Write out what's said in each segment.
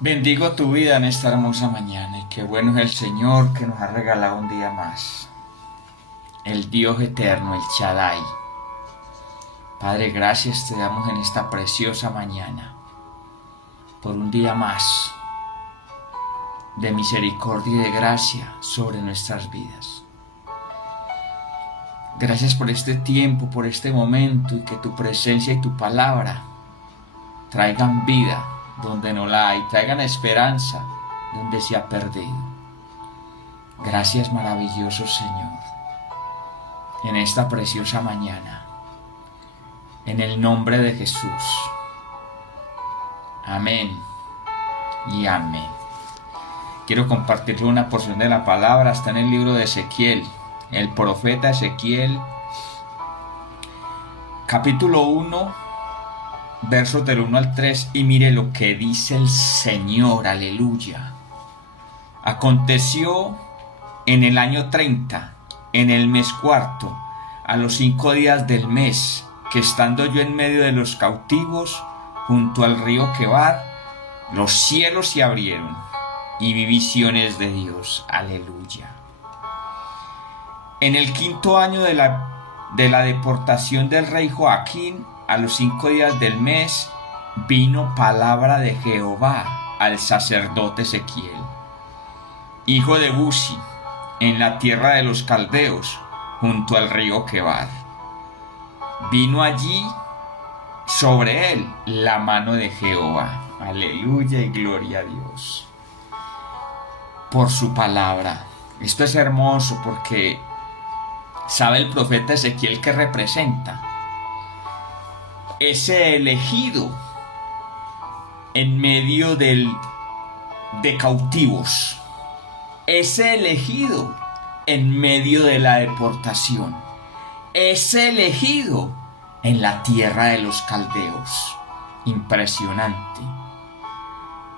Bendigo tu vida en esta hermosa mañana y qué bueno es el Señor que nos ha regalado un día más. El Dios eterno, el Shaddai. Padre, gracias te damos en esta preciosa mañana por un día más de misericordia y de gracia sobre nuestras vidas. Gracias por este tiempo, por este momento y que tu presencia y tu palabra traigan vida donde no la hay, traigan esperanza donde se ha perdido. Gracias, maravilloso Señor, en esta preciosa mañana, en el nombre de Jesús. Amén y amén. Quiero compartirle una porción de la palabra, está en el libro de Ezequiel, el profeta Ezequiel, capítulo 1, versos del 1 al 3, y mire lo que dice el Señor, aleluya. Aconteció en el año 30, en el mes cuarto, a los 5 días del mes, que estando yo en medio de los cautivos, junto al río Quebar, los cielos se abrieron, y vi visiones de Dios, aleluya. En el 5.º año de la deportación del rey Joaquín, a los 5 días del mes, vino palabra de Jehová al sacerdote Ezequiel, hijo de Buzi, en la tierra de los caldeos, junto al río Quebar. Vino allí sobre él la mano de Jehová. Aleluya y gloria a Dios por su palabra. Esto es hermoso porque sabe el profeta Ezequiel que representa ese elegido en medio de cautivos, ese elegido en medio de la deportación, ese elegido en la tierra de los caldeos. Impresionante,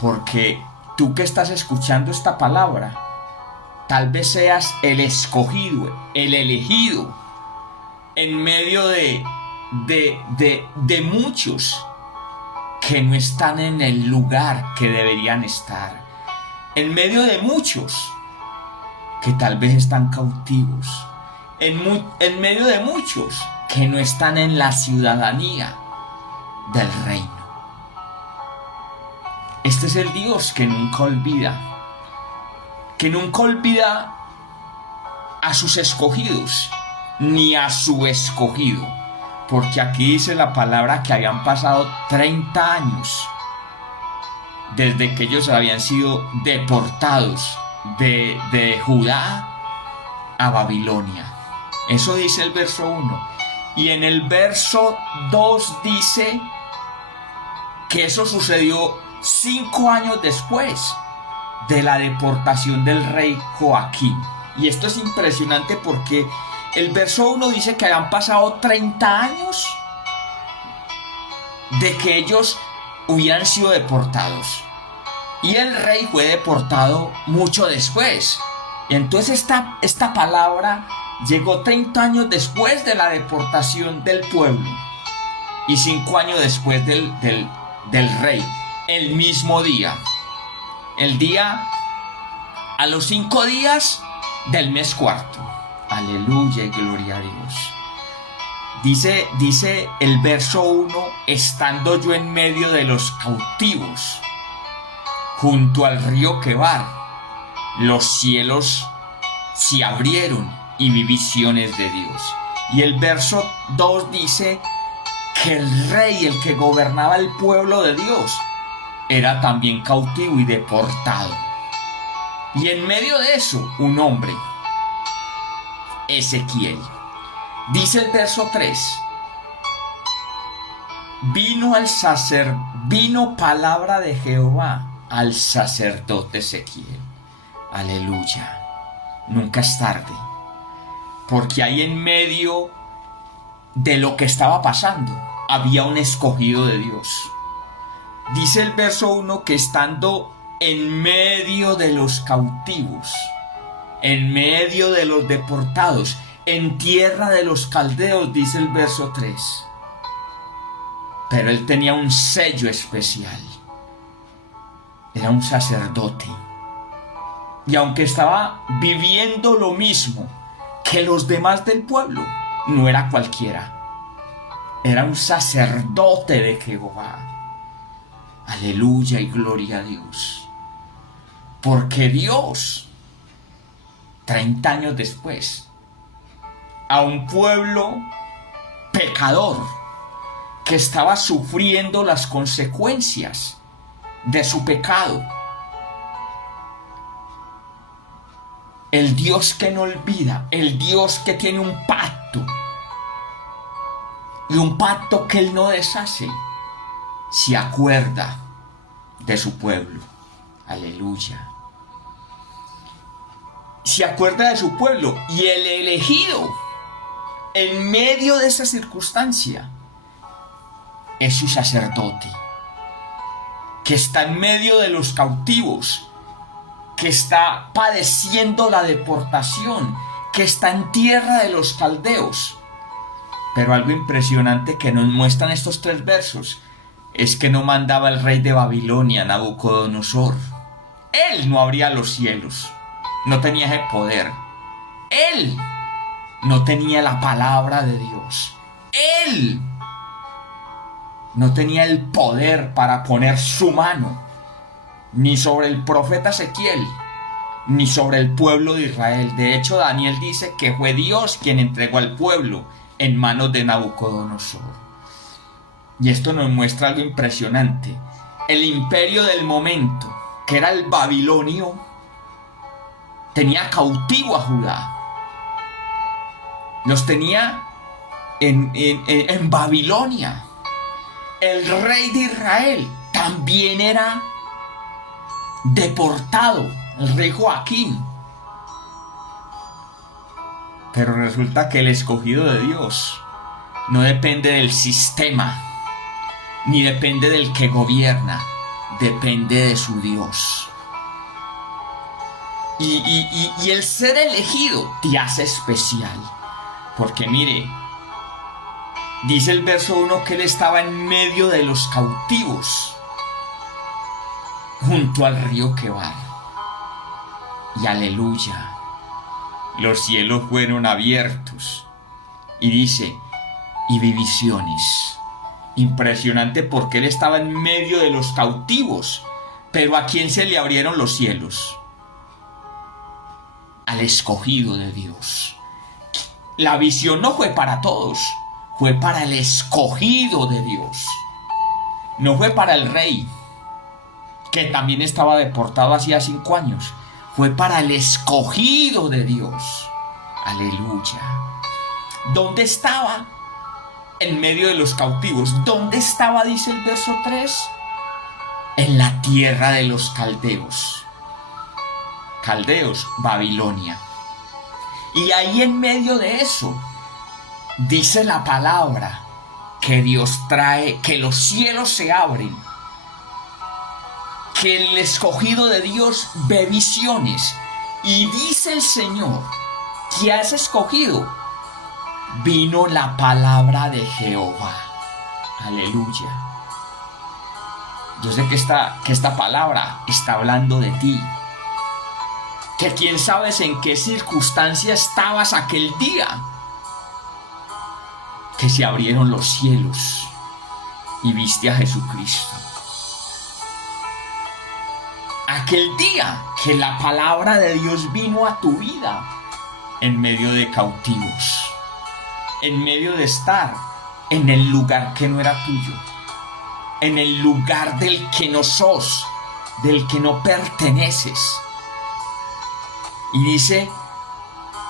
porque tú que estás escuchando esta palabra, tal vez seas el escogido, el elegido en medio de muchos que no están en el lugar que deberían estar, en medio de muchos que tal vez están cautivos, en medio de muchos que no están en la ciudadanía del reino. Este es el Dios que nunca olvida a sus escogidos, ni a su escogido, porque aquí dice la palabra que habían pasado 30 años desde que ellos habían sido deportados de Judá a Babilonia. Eso dice el verso 1. Y en el verso 2 dice que eso sucedió 5 años después de la deportación del rey Joaquín. Y esto es impresionante porque el verso 1 dice que habían pasado 30 años de que ellos hubieran sido deportados. Y el rey fue deportado mucho después. Y entonces esta palabra llegó 30 años después de la deportación del pueblo y 5 años después del rey. El mismo día. El día a los 5 días del mes cuarto. Aleluya y gloria a Dios. Dice el verso 1, estando yo en medio de los cautivos, junto al río Quebar, los cielos se abrieron y vi visiones de Dios. Y el verso 2 dice que el rey, el que gobernaba el pueblo de Dios, era también cautivo y deportado. Y en medio de eso, un hombre, Ezequiel. Dice el verso 3, vino palabra de Jehová al sacerdote Ezequiel. Aleluya. Nunca es tarde, porque ahí en medio de lo que estaba pasando había un escogido de Dios. Dice el verso 1 que estando en medio de los cautivos, en medio de los deportados, en tierra de los caldeos, dice el verso 3. Pero él tenía un sello especial. era un sacerdote. Y aunque estaba viviendo lo mismo que los demás del pueblo, no era cualquiera. Era un sacerdote de Jehová. Aleluya y gloria a Dios. Porque Dios, 30 años después, a un pueblo pecador que estaba sufriendo las consecuencias de su pecado, el Dios que no olvida, el Dios que tiene un pacto, y un pacto que Él no deshace, se acuerda de su pueblo. Aleluya. Se acuerda de su pueblo, y el elegido en medio de esa circunstancia es su sacerdote, que está en medio de los cautivos, que está padeciendo la deportación, que está en tierra de los caldeos. Pero algo impresionante que nos muestran estos 3 versos es que no mandaba el rey de Babilonia, Nabucodonosor. Él no abría los cielos, no tenía ese poder. Él no tenía la palabra de Dios. Él no tenía el poder para poner su mano ni sobre el profeta Ezequiel, ni sobre el pueblo de Israel. De hecho, Daniel dice que fue Dios quien entregó al pueblo en manos de Nabucodonosor. Y esto nos muestra algo impresionante. El imperio del momento, que era el babilonio, tenía cautivo a Judá. Los tenía en Babilonia. El rey de Israel también era deportado, el rey Joaquín. Pero resulta que el escogido de Dios no depende del sistema, ni depende del que gobierna, depende de su Dios. Y el ser elegido te hace especial. Porque mire, dice el verso 1 que él estaba en medio de los cautivos, junto al río Quebar. Y aleluya, los cielos fueron abiertos. Y dice, y vi visiones. Impresionante, porque él estaba en medio de los cautivos. Pero ¿a quién se le abrieron los cielos? Al escogido de Dios. La visión no fue para todos, fue para el escogido de Dios. No fue para el rey, que también estaba deportado hacía 5 años. Fue para el escogido de Dios. Aleluya. ¿Dónde estaba? En medio de los cautivos. ¿Dónde estaba? Dice el verso 3. En la tierra de los caldeos. Caldeos, Babilonia. Y ahí en medio de eso, dice la palabra que Dios trae, que los cielos se abren, que el escogido de Dios ve visiones. Y dice el Señor que a ese escogido vino la palabra de Jehová. Aleluya. Yo sé que esta palabra está hablando de ti. Que quién sabes en qué circunstancia estabas aquel día, que se abrieron los cielos y viste a Jesucristo. Aquel día que la palabra de Dios vino a tu vida en medio de cautivos, en medio de estar en el lugar que no era tuyo, en el lugar del que no sos, del que no perteneces. Y dice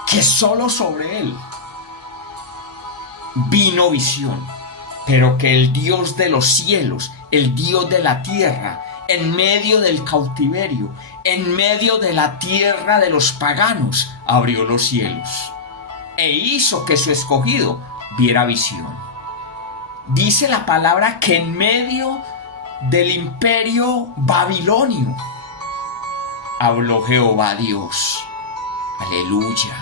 que solo sobre él vino visión, pero que el Dios de los cielos, el Dios de la tierra, en medio del cautiverio, en medio de la tierra de los paganos, abrió los cielos e hizo que su escogido viera visión. Dice la palabra que en medio del imperio babilonio habló Jehová Dios. Aleluya.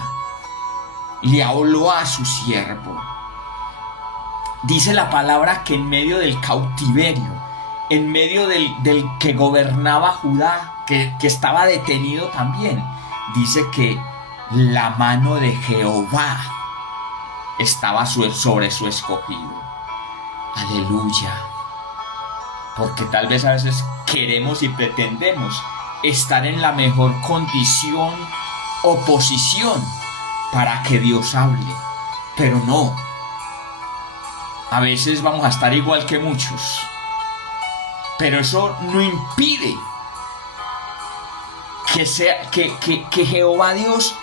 Le habló a su siervo. Dice la palabra que en medio del cautiverio, en medio del que gobernaba Judá, que estaba detenido también, dice que la mano de Jehová estaba sobre su escogido. Aleluya. Porque tal vez a veces queremos y pretendemos estar en la mejor condición o posición para que Dios hable, pero no. A veces vamos a estar igual que muchos, pero eso no impide que Jehová Dios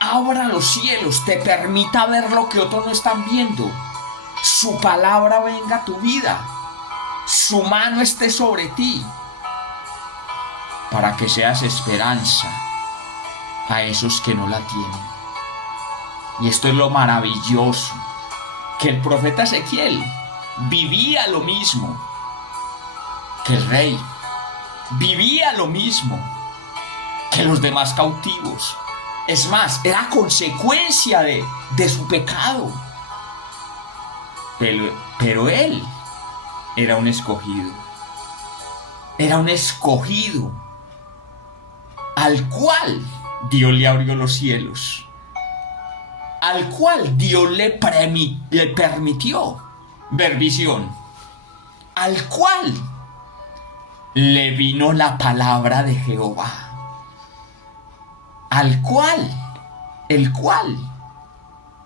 abra los cielos, te permita ver lo que otros no están viendo. Su palabra venga a tu vida, su mano esté sobre ti, para que seas esperanza a esos que no la tienen. Y esto es lo maravilloso, que el profeta Ezequiel vivía lo mismo que el rey, vivía lo mismo que los demás cautivos. Es más, era consecuencia de su pecado. Pero él era un escogido. Era un escogido al cual Dios le abrió los cielos, al cual Dios le permitió ver visión, al cual le vino la palabra de Jehová, el cual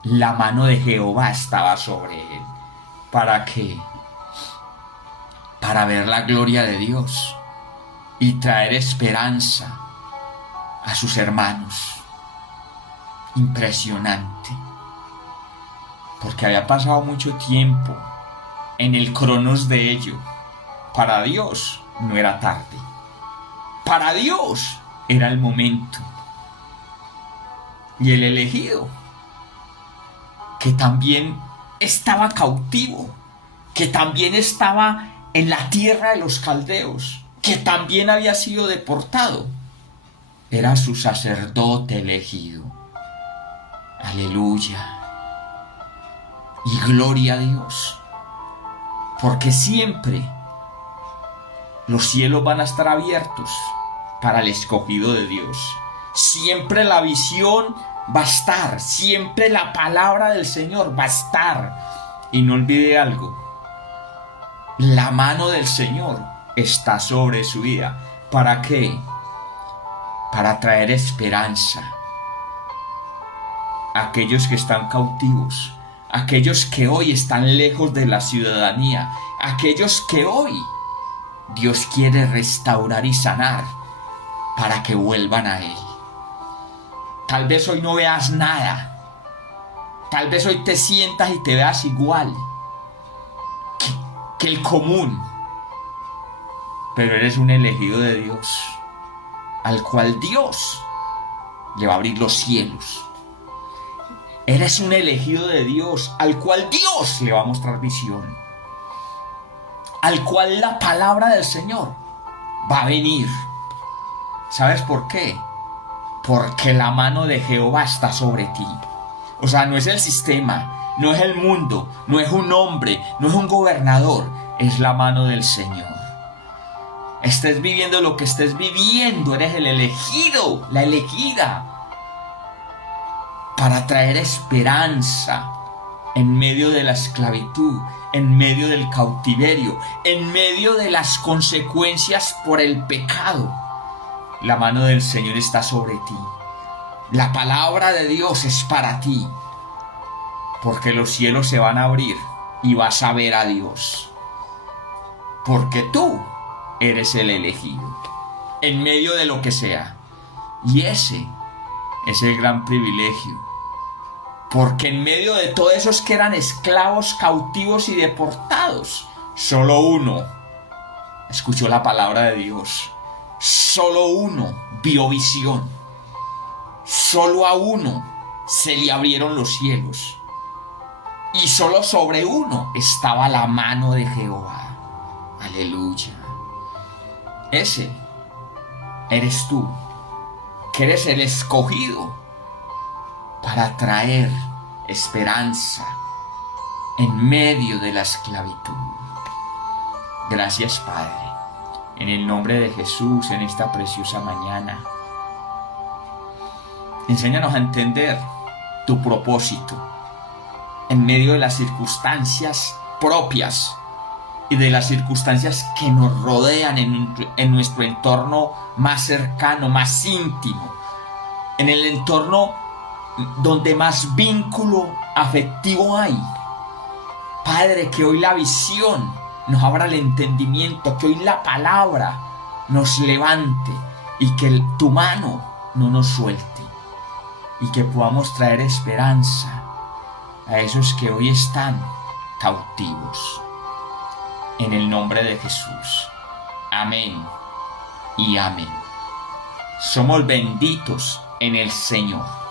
la mano de Jehová estaba sobre él. ¿Para qué? Para ver la gloria de Dios y traer esperanza a sus hermanos. Impresionante. Porque había pasado mucho tiempo en el cronos de ello. Para Dios no era tarde. Para Dios era el momento. Y el elegido, que también estaba cautivo, que también estaba en la tierra de los caldeos, que también había sido deportado, era su sacerdote elegido. Aleluya. Y gloria a Dios, porque siempre los cielos van a estar abiertos para el escogido de Dios. Siempre la visión va a estar, siempre la palabra del Señor va a estar. Y no olvide algo, la mano del Señor está sobre su vida. ¿Para qué? Para traer esperanza a aquellos que están cautivos, a aquellos que hoy están lejos de la ciudadanía, a aquellos que hoy Dios quiere restaurar y sanar para que vuelvan a Él. Tal vez hoy no veas nada. Tal vez hoy te sientas y te veas igual que el común. Pero eres un elegido de Dios, al cual Dios le va a abrir los cielos. Eres un elegido de Dios, al cual Dios le va a mostrar visión. Al cual la palabra del Señor va a venir. ¿Sabes por qué? Porque la mano de Jehová está sobre ti. O sea, no es el sistema, no es el mundo, no es un hombre, no es un gobernador, es la mano del Señor. Estés viviendo lo que estés viviendo, eres el elegido, la elegida, para traer esperanza en medio de la esclavitud, en medio del cautiverio, en medio de las consecuencias por el pecado. La mano del Señor está sobre ti. La palabra de Dios es para ti. Porque los cielos se van a abrir y vas a ver a Dios. Porque tú eres el elegido. En medio de lo que sea. Y ese es el gran privilegio. Porque en medio de todos esos que eran esclavos, cautivos y deportados, solo uno escuchó la palabra de Dios. Solo uno vio visión. Solo a uno se le abrieron los cielos. Y solo sobre uno estaba la mano de Jehová. Aleluya. Ese eres tú, que eres el escogido para traer esperanza en medio de la esclavitud. Gracias, Padre. En el nombre de Jesús, en esta preciosa mañana, enséñanos a entender tu propósito en medio de las circunstancias propias y de las circunstancias que nos rodean en nuestro entorno más cercano, más íntimo, en el entorno donde más vínculo afectivo hay. Padre, que hoy la visión nos abra el entendimiento, que hoy la palabra nos levante y que tu mano no nos suelte y que podamos traer esperanza a esos que hoy están cautivos. En el nombre de Jesús. Amén y amén. Somos benditos en el Señor.